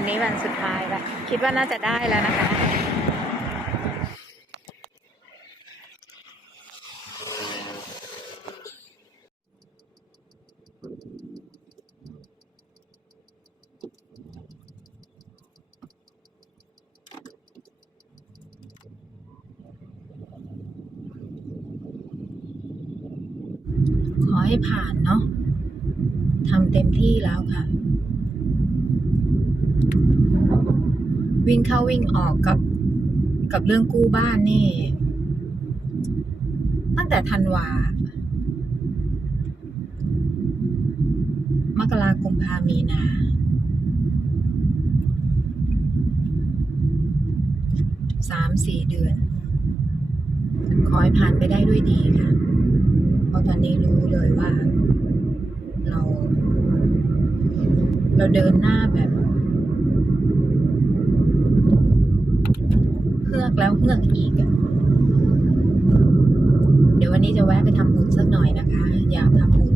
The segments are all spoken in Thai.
วันนี้วันสุดท้ายแล้ว คิดว่าน่าจะได้แล้วนะคะ ขอให้ผ่านเนาะทำเต็มที่แล้วค่ะ วิ่งเข้าวิ่งออกกับกับเรื่องกู้บ้านนี่ ตั้งแต่ธันวามกราคมพามีนา สามสี่เดือน ขอให้ผ่านไปได้ด้วยดีค่ะ เพราะตอนนี้รู้เลยว่า เรา เราเดินหน้าแบบเฮือก แล้วเฮือกอีกอะเดี๋ยววันนี้จะแวะไปทำบุญสักหน่อยนะคะ อยากทำบุญ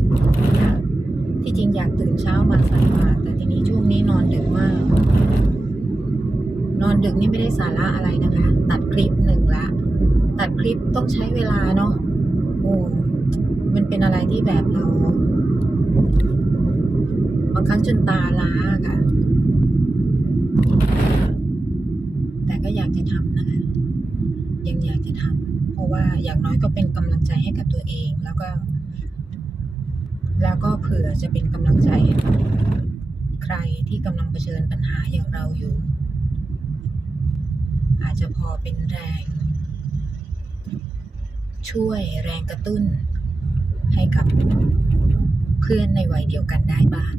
ที่จริงอยากตื่นเช้ามาใส่บาตรแต่ทีนี้ช่วงนี้นอนดึกมาก นอนดึกนี่ไม่ได้สาระอะไรนะคะ ตัดคลิปหนึ่งละ ตัดคลิปต้องใช้เวลาเนาะโอ้มันเป็นอะไรที่แบบเราบางครั้งจนตาล้าค่ะ แต่ก็อยากจะทำนะคะ ยังอยากจะทำ เพ ราะว่าอย่างน้อยก็เป็นกำลังใจให้กับตัวเอง แล้วก็ แล้วก็เผื่อจะเป็นกำลังใจให้กับใครที่กำลังเผชิญปัญหาอย่างเราอยู่ อาจจะพอเป็นแรง ช่วยแรงกระตุ้น ให้กับเพื่อนในวัยเดียวกันได้บ้าง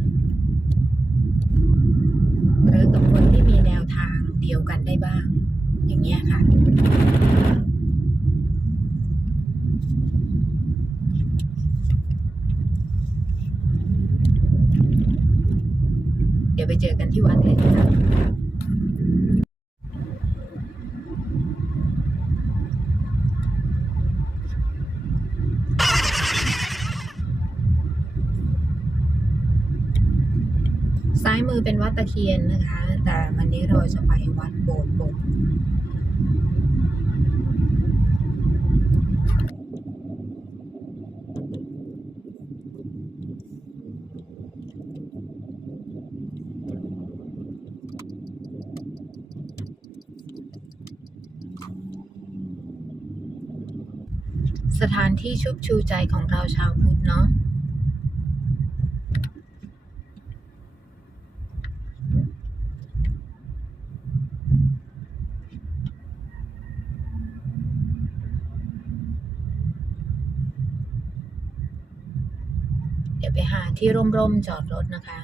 หรือกับคนที่มีแนวทางเดียวกันได้บ้าง อย่างเงี้ยค่ะ เดี๋ยวไปเจอกันที่วัดเลยนะคะ ซ้าย มือเป็นวัดตะเคียนนะคะ แต่วันนี้เราจะไปวัดโบสถ์บกสถานที่ชุบชูใจของเราชาวพุทธเนาะ ไปหาที่ร่มๆจอดรถนะคะ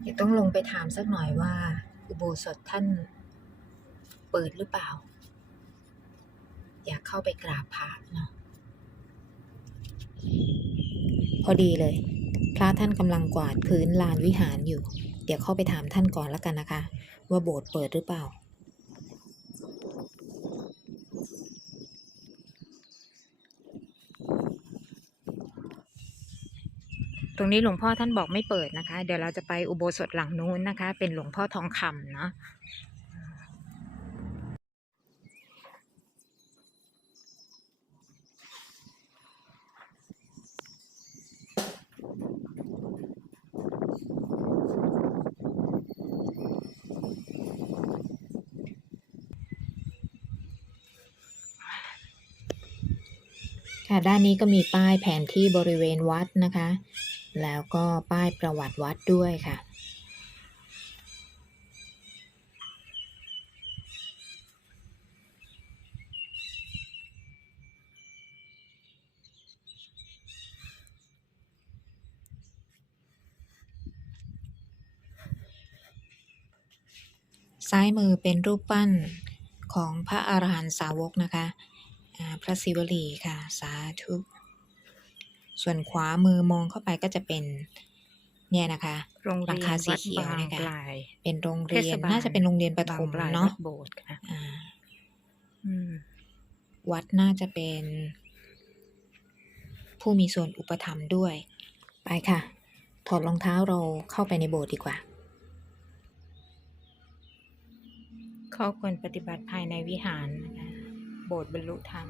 เดี๋ยวต้องลงไปถามสักหน่อยว่า อุโบสถท่านเปิดหรือเปล่า อยากเข้าไปกราบพระเนาะพอดีเลย พระท่านกำลังกวาดพื้นลานวิหารอยู่ เดี๋ยวเข้าไปถามท่านก่อนแล้วกันนะคะ ว่าโบสถ์เปิดหรือเปล่า ตรงนี้หลวงพ่อท่านบอกไม่เปิดนะคะ เดี๋ยวเราจะไปอุโบสถหลังนู้นนะคะ เป็นหลวงพ่อทองคำเนาะค่ะด้านนี้ก็มีป้ายแผนที่บริเวณวัดนะคะ แล้วก็ป้ายประวัติวัดด้วยค่ะ ซ้ายมือเป็นรูปปั้นของพระอรหันตสาวกนะคะ พระศิวลีค่ะ สาธุ ส่วนขวามือมองเข้าไปก็จะเป็นเนี่ยนะคะโรงหลัเรีงยนคาสีวัดเขียวบางเนี่ยค่ะปลายเป็นโรงเทเรียศนบาลน่าจะเป็นโรงเรียนประถมบางปลายเนาะวัดโบสถ์ค่ะอ่าอืมวัดน่าจะเป็น ผู้มีส่วนอุปถัมภ์ด้วย ไปค่ะ ถอดรองเท้าเราเข้าไปในโบสถ์ดีกว่า ข้อควรปฏิบัติภายในวิหารนะคะโบสถ์บรรลุธรรม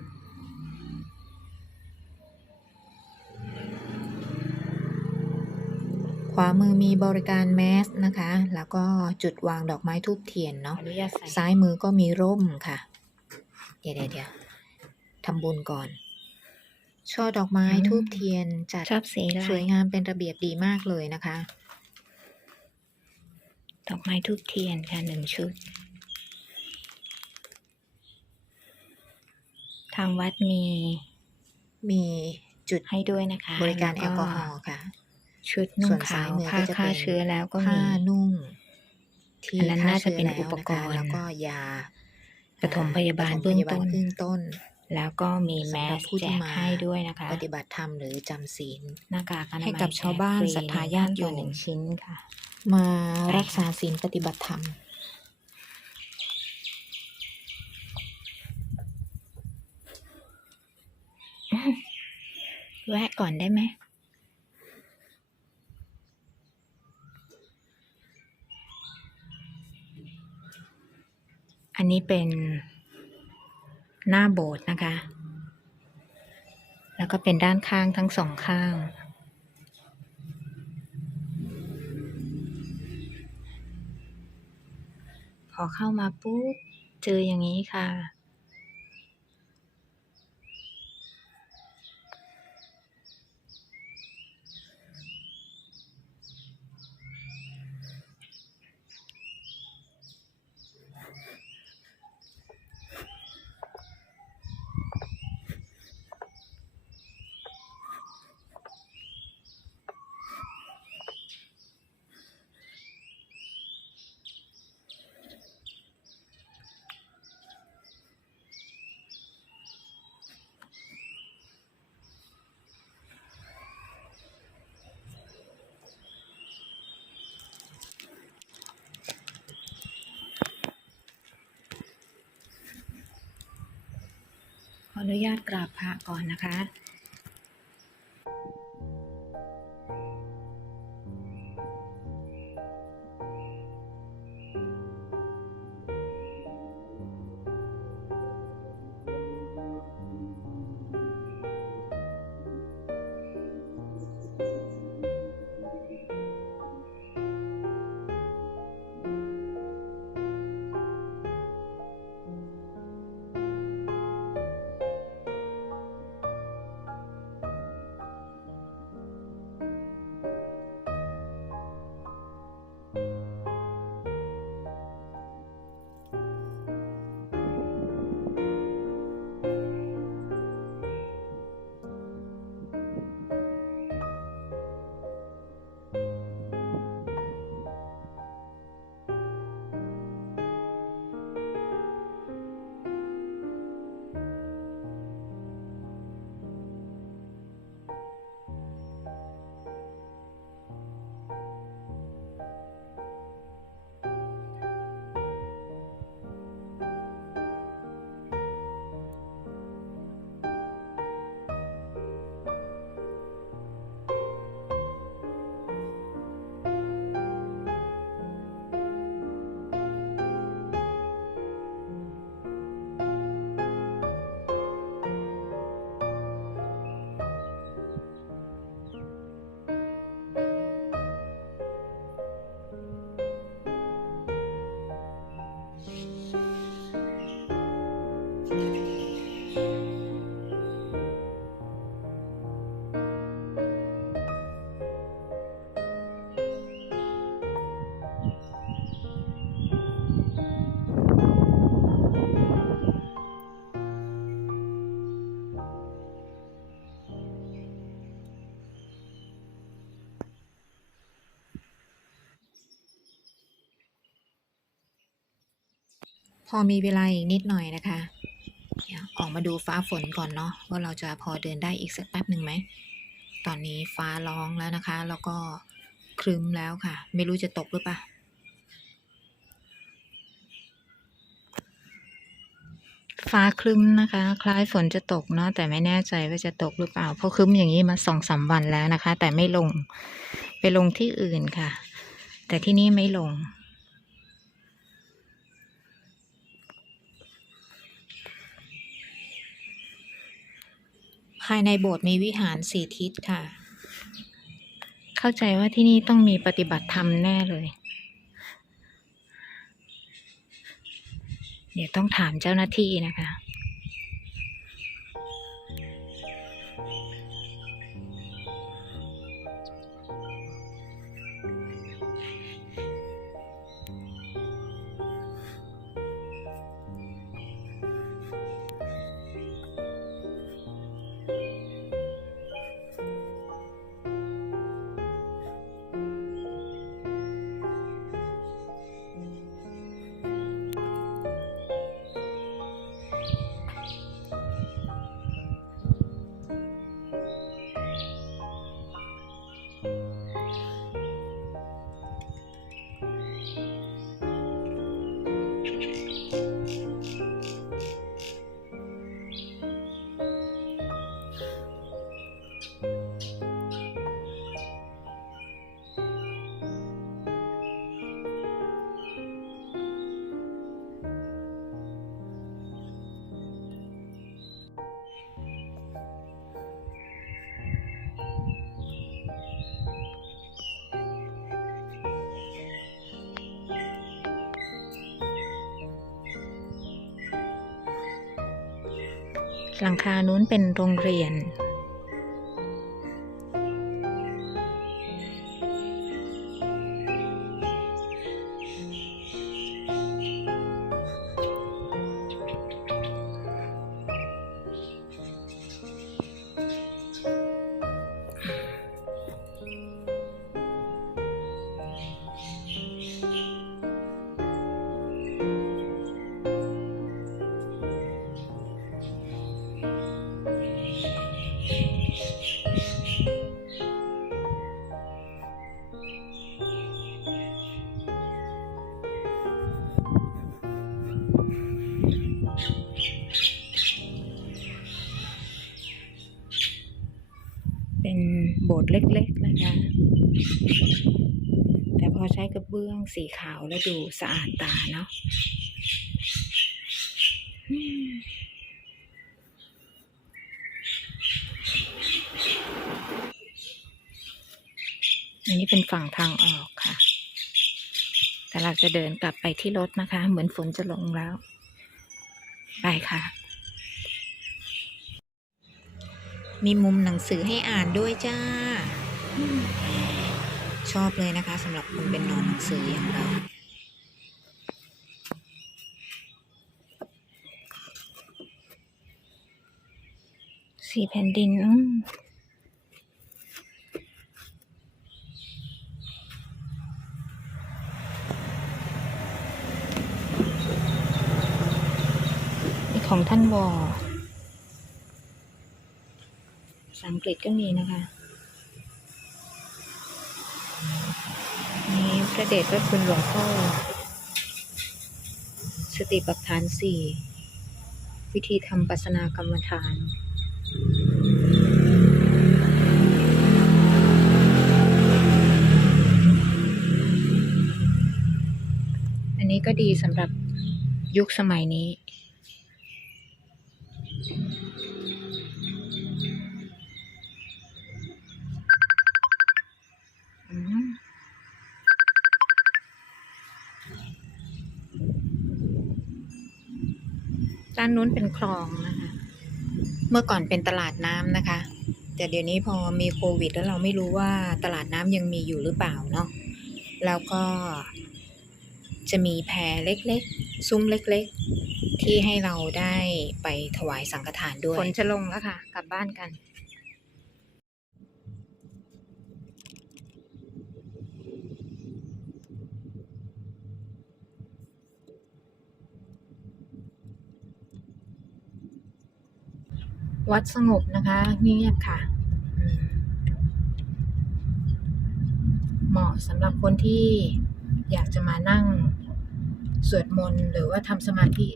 ขวามือมีบริการแมสนะคะ แล้วก็จุดวางดอกไม้ทูบเทียนเนาะอนุญาตใส่ซ้ายมือก็มีร่มค่ะเดี๋ยวเดี๋ยวเดี๋ยวทำบุญก่อน ช่อดอกไม้ทูบเทียนจัดชอบสีอะไรสวยงามเป็นระเบียบดีมากเลยนะคะ ดอกไม้ทูบเทียนค่ะหนึ่งชุด ทางวัดมีมีจุดให้ด้วยนะคะ บริการแอล้ลวกอฮอล์ค่ะ ชุดนุ่ส่งวนขาซ้ายวมือผ้าก็จะฆ่าเป็นเชื้อแล้วก็ผ้ามีนุ่งที่อันนั้นฆ่าน่าจะเชื้อเป็นแล้วอุปนะกคะรณ์แล้วก็ยาปฐมพยาบาลปฐมเบื้องพยาบาลต้นเบื้องต้น แล้วก็มีแมสำหรับสผู้แจที่กมาให้ด้วยนะคะ ปฏิบัติธรรมหรือจำศีลหน้ากากอนามัยให้กับชาวบ้านแจกฟรีศรัทธาญาติโยมหนึ่งชิ้นค่ะ มารักษาศีลปฏิบัติธรรมแวะก่อนได้ไหม อันนี้เป็นหน้าโบสถ์นะคะ แล้วก็เป็นด้านข้างทั้งสองข้าง พอเข้ามาปุ๊บเจออย่างนี้ค่ะ ออนุญาตกราบพระก่อนนะคะ พอมีเวลาอีกนิดหน่อยนะคะออกมาดูฟ้าฝนก่อนเนาะว่าเราจะพอเดินได้อีกสักแป๊บหนึ่งไหม ตอนนี้ฟ้าร้องแล้วนะคะ แล้วก็ครึ้มแล้วค่ะ ไม่รู้จะตกหรือเปล่าฟ้าครึ้มนะคะ คล้ายฝนจะตกเนาะแต่ไม่แน่ใจว่าจะตกหรือเปล่า เพราะครึ้มอย่างนี้มาสองสามวันแล้วนะคะ แต่ไม่ลง ไปลงที่อื่นค่ะ แต่ที่นี่ไม่ลง ภายในโบสถ์มีวิหารสี่ทิศค่ะ เข้าใจว่าที่นี่ต้องมีปฏิบัติธรรมแน่เลย เดี๋ยวต้องถามเจ้าหน้าที่นะคะ หลังคานู้นเป็นโรงเรียนเป็น เล็กๆนะคะ แต่พอใช้กระเบื้องสีขาวแล้วดูสะอาดตาเนาะอันนี้เป็นฝั่งทางออกค่ะ แต่เราจะเดินกลับไปที่รถนะคะ เหมือนฝนจะลงแล้ว ไปค่ะ มีมุมหนังสือให้อ่านด้วยจ้า ชอบเลยนะคะสำหรับคนเป็นนอนหนังสืออย่างเราสีแผ่นดินอืมของท่านวอภา ษาอังกฤษก็มีนะคะนี่พระเดชพระคุณหลวงพ่อสติปัฏฐานสี่วิธีทำปัสนากรรมฐานอันนี้ก็ดีสำหรับยุคสมัยนี้ ด้านนู้นเป็นคลองนะคะ เมื่อก่อนเป็นตลาดน้ำนะคะ แต่เดี๋ยวนี้พอมีโควิด แล้วเราไม่รู้ว่าตลาดน้ำยังมีอยู่หรือเปล่าเนาะแล้วก็จะมีแพเล็กๆ ซุ้มเล็กๆ ที่ให้เราได้ไปถวายสังฆทานด้วยฝนจะลงแล้วค่ะ กลับบ้านกัน วัดสงบนะคะเงียบค่ะ เหมาะสำหรับคนที่อยากจะมานั่งสวดมนต์หรือว่าทำสมาธิ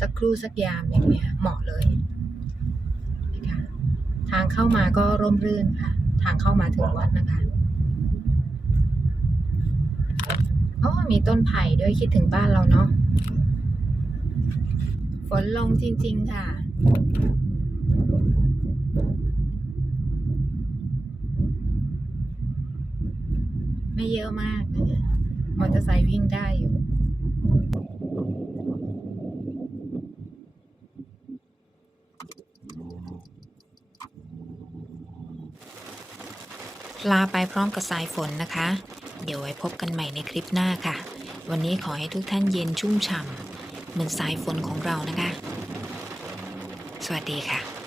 สักครู่สักยามอย่างเนี้ยเหมาะเลยนะคะทางเข้ามาก็ร่มรื่นค่ะ ทางเข้ามาถึงวัดนะคะอ๋อมีต้นไผ่ด้วยคิดถึงบ้านเราเนาะฝนลงจริง ๆ ค่ะ ไม่เยอะมากนะคะมอเตอร์ไซค์วิ่งได้อยู่ลาไปพร้อมกับสายฝนนะคะ เดี๋ยวไว้พบกันใหม่ในคลิปหน้าค่ะ วันนี้ขอให้ทุกท่านเย็นชุ่มฉ่ำเหมือนสายฝนของเรานะคะ สวัสดีค่ะ